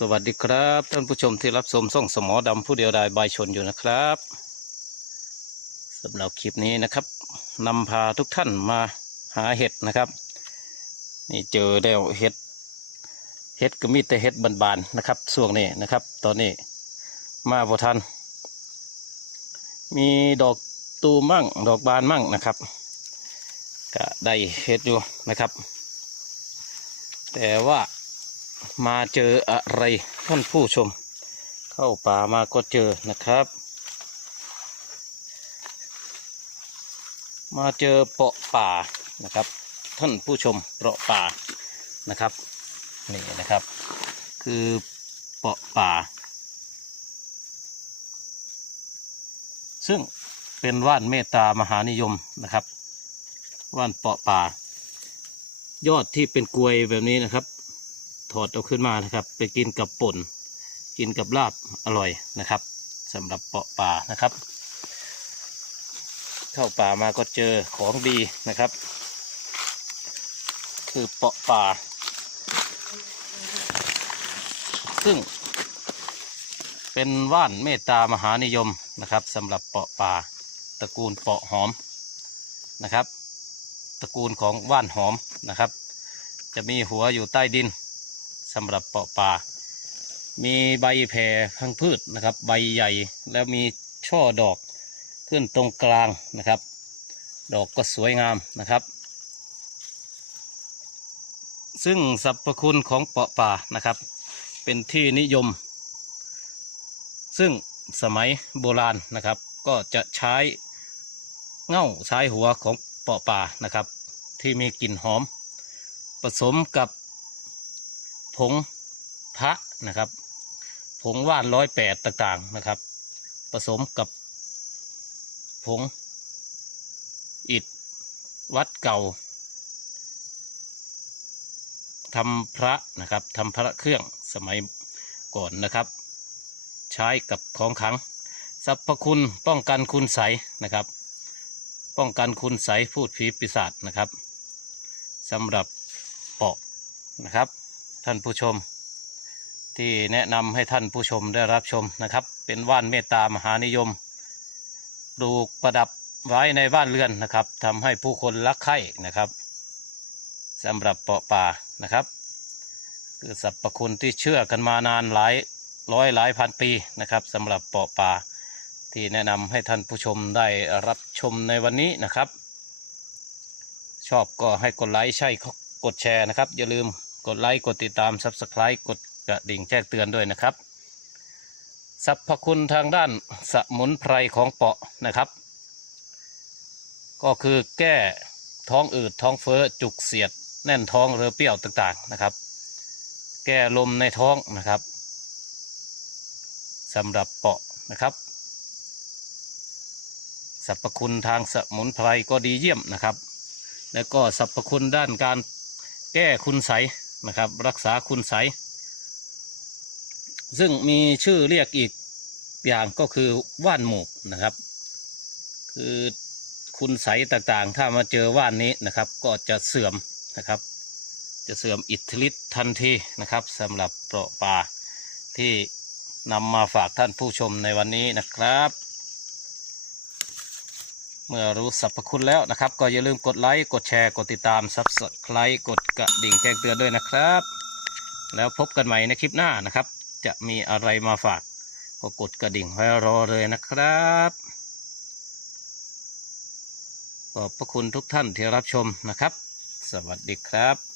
สวัสดีครับ ท่านผู้ชมที่รับชมส่องสมอดำผู้เดียวดายบชนอยู่นะครับสำหรับคลิปนี้นะครับนำพาทุกท่านมาหาเห็ดนะครับ นี่เจอแล้วเห็ดเห็ดก็มีแต่เห็ดบานๆนะครับช่วงนี้นะครับ ตอนนี้มาพอทัน มีดอกตูมั่งดอกบานมั่งนะครับก็ได้เห็ดอยู่นะครับ แต่ว่า มาเจออะไรท่านผู้ชม เข้าป่ามาก็เจอนะครับ มาเจอเปาะป่านะครับ ท่านผู้ชมเปาะป่านะครับนี่นะครับ คือเปาะป่า ซึ่งเป็นว่านเมตตามหานิยมนะครับ ว่านเปาะป่ายอดที่เป็นกลวยแบบนี้นะครับ ถอดเอาขึ้นมานะครับ ไปกินกับป่น กินกับลาบอร่อยนะครับสำหรับเปาะป่านะครับ เข้าป่ามาก็เจอของดีนะครับ คือเปาะป่า ซึ่ง เป็นว่านเมตตามหานิยมนะครับสำหรับเปาะป่าตระกูลเปาะหอมนะครับ ตระกูลของว่านหอมนะครับ จะมีหัวอยู่ใต้ดิน สำหรับเปาะป่า มีใบแผ่พังพืชนะครับ ใบใหญ่แล้วมีช่อดอกขึ้นตรงกลางนะครับ ดอกก็สวยงามนะครับ ซึ่งสรรพคุณของเปาะป่านะครับ เป็นที่นิยม ซึ่งสมัยโบราณนะครับ ก็จะใช้เง่าใช้หัวของเปาะป่านะครับ ที่มีกลิ่นหอม ผสมกับ ผงพระนะครับ ผงว่านร้อยแปดต่างๆนะครับ ผสมกับผงอิฐวัดเก่าทำพระนะครับทำพระเครื่องสมัยก่อนนะครับ ใช้กับของขังสรรพคุณป้องกันคุณใสนะครับ ป้องกันคุณใสพูดผีปีศาจนะครับสำหรับเปาะนะครับ ท่านผู้ชม ที่แนะนำให้ท่านผู้ชมได้รับชมนะครับ เป็นว่านเมตตามหานิยมปลูกประดับไว้ในบ้านเรือนนะครับทำให้ผู้คนรักใคร่นะครับสำหรับเปาะป่านะครับ คือสรรพคุณที่เชื่อกันมานานหลายร้อยหลายพันปีนะครับสำหรับเปาะป่าที่แนะนำให้ท่านผู้ชมได้รับชมในวันนี้นะครับ ชอบก็ให้กดไลค์ใช่กดแชร์นะครับ อย่าลืม กดไลค์ กดติดตาม Subscribe กดกระดิ่งแจ้งเตือนด้วยนะครับสรรพคุณทางด้านสมุนไพรของเปาะนะครับ ก็คือแก้ท้องอืดท้องเฟ้อจุกเสียด แน่นท้องเรือเปรี้ยวต่างๆนะครับ แก้ลมในท้องนะครับสำหรับเปาะนะครับสรรพคุณทางสมุนไพรก็ดีเยี่ยมนะครับ แล้วก็สรรพคุณด้านการแก้คุณใส นะครับ รักษาคุณใสซึ่งมีชื่อเรียกอีกอย่างก็คือว่านหมูกนะครับ คือคุณใสต่างๆ ถ้ามาเจอว่านนี้นะครับ ก็จะเสื่อมนะครับ จะเสื่อมอิทธิฤทธิ์ทันทีนะครับสำหรับเปราะป่าที่นำมาฝากท่านผู้ชมในวันนี้นะครับ เมื่อรู้สรรพคุณแล้วนะครับ ก็อย่าลืมกดไลค์กดแชร์กดติดตาม Subscribe กดกระดิ่งแจ้งเตือนด้วยนะครับ แล้วพบกันใหม่ในคลิปหน้านะครับ จะมีอะไรมาฝาก ก็กดกระดิ่งไว้รอเลยนะครับขอบพระคุณทุกท่านที่รับชมนะครับ สวัสดีครับ